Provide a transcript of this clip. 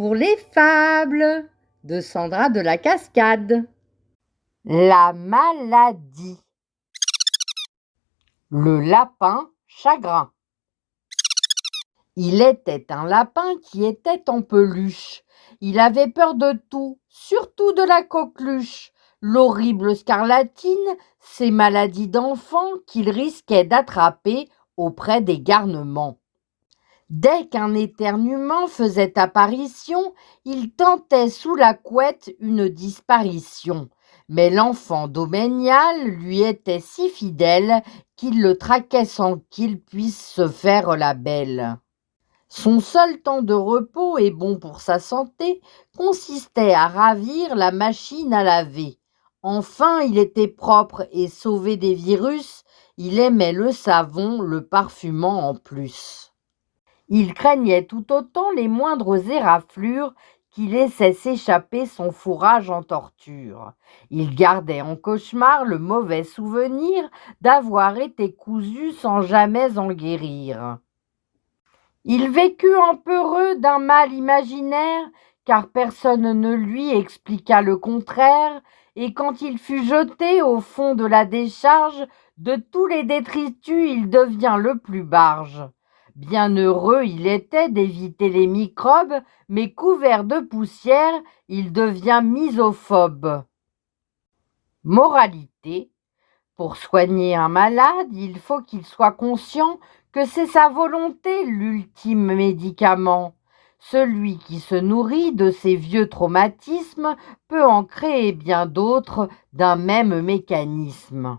pour les fables de Sandra de la Cascade. La maladie. Le lapin chagrin. Il était un lapin qui était en peluche. Il avait peur de tout, surtout de la coqueluche, l'horrible scarlatine, ces maladies d'enfants qu'il risquait d'attraper auprès des garnements. Dès qu'un éternuement faisait apparition, il tentait sous la couette une disparition. Mais l'enfant domanial lui était si fidèle qu'il le traquait sans qu'il puisse se faire la belle. Son seul temps de repos, et bon pour sa santé, consistait à ravir la machine à laver. Enfin, il était propre et sauvé des virus, il aimait le savon, le parfumant en plus. Il craignait tout autant les moindres éraflures qui laissaient s'échapper son fourrage en torture. Il gardait en cauchemar le mauvais souvenir d'avoir été cousu sans jamais en guérir. Il vécut en peureux d'un mal imaginaire, car personne ne lui expliqua le contraire, et quand il fut jeté au fond de la décharge, de tous les détritus il devient le plus barge. Bien heureux il était d'éviter les microbes, mais couvert de poussière, il devient misophobe. Moralité: pour soigner un malade, il faut qu'il soit conscient que c'est sa volonté l'ultime médicament. Celui qui se nourrit de ses vieux traumatismes peut en créer bien d'autres d'un même mécanisme.